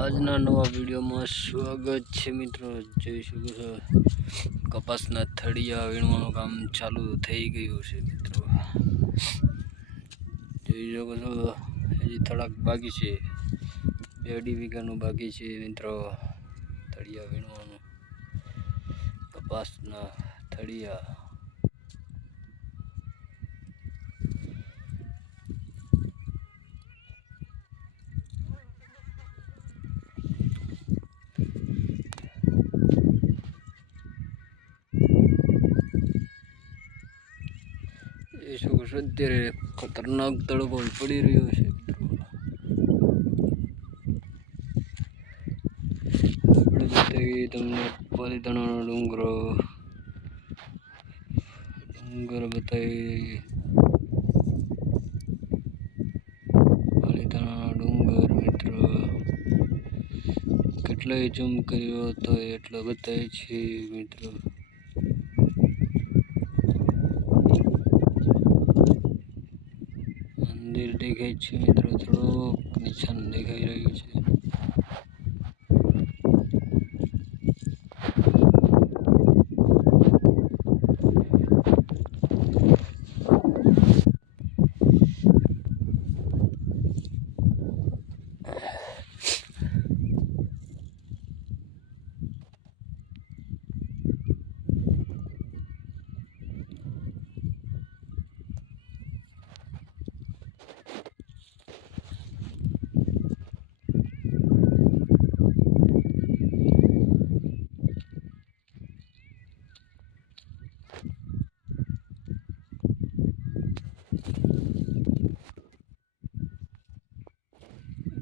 આજના નવા વિડીયોમાં સ્વાગત છે મિત્રો। જોઈ શકો છો કપાસના થળિયા વીણવાનું કામ ચાલુ થઈ ગયું છે મિત્રો। જોઈ શકો છો હજી થોડાક બાકી છે, 2.5 વીઘાનું બાકી છે મિત્રો થળિયા વીણવાનું। કપાસના થળિયા એ શું અત્યારે ખતરનાક તડકો પડી રહ્યો છે મિત્રો। આપણે બતાવીએ તમને પાલીતાણાનો ડુંગર બતાવીએ। પાલીતાણાનો ડુંગર મિત્રો કેટલાય ઝૂમ કર્યો હતો એટલો બતાવે છે મિત્રો। મંદિર દેખાય છે મિત્રો, થોડુંક નિશાન દેખાઈ રહ્યું છે।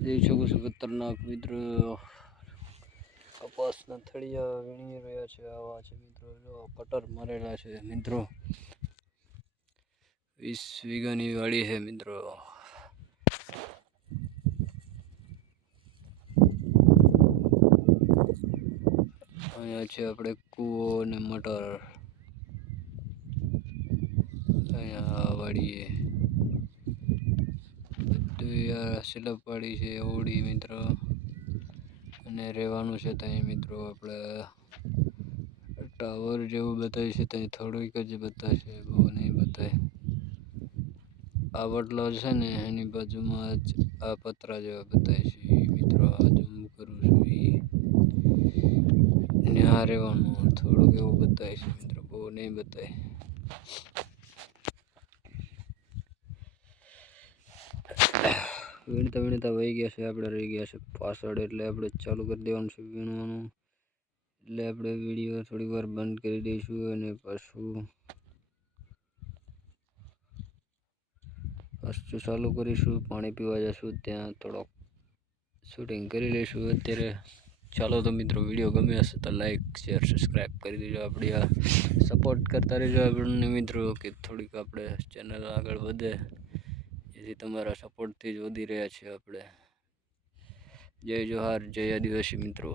જોઈ શકો છો ખતરનાક મિત્રો કપાસના થળિયા વીણી રહ્યા છે। આવા છે મિત્રો, જો કટર મારેલા છે મિત્રો। 20 વીઘાની વાડી છે મિત્રો। અહીંયા છે આપણે કૂવો અને મટર। અહીંયા વાડીએ સ્લેબ પાડી છે ઓડી મિત્રો, અને રહેવાનું છે ત્યાં મિત્રો। આપણે ટાવર જેવું બતાવે છે ત્યાં થોડુંક જ બતાવશે, બહુ નહીં બતાવે। આ વડલો છે ને એની બાજુમાં જ આ પતરા જેવા બતાવે છે મિત્રો। આ ઝૂમ કરું છું ત્યાં રહેવાનું થોડુંક એવું બતાવે છે મિત્રો, બહુ નહીં બતાવે। વીણતા વીણતા વહી ગયા છે, આપણે રહી ગયા છે પાછળ, એટલે આપણે ચાલુ કરી દેવાનું છે વીણવાનું। એટલે આપણે વિડીયો થોડી વાર બંધ કરી દઈશું અને પાછું ચાલુ કરીશું। પાણી પીવા જશું, ત્યાં થોડોક શૂટિંગ કરી લઈશું અત્યારે। ચાલો તો મિત્રો, વિડીયો ગમે હશે તો લાઈક શેર સબસ્ક્રાઈબ કરી દેજો। આપણી આ સપોર્ટ કરતા રહેજો આપણને મિત્રો, કે થોડીક આપણે ચેનલ આગળ વધે। જેથી તમારા સપોર્ટથી જ વધી રહ્યા છીએ આપણે। જય જોહાર, જય આદિવાસી મિત્રો।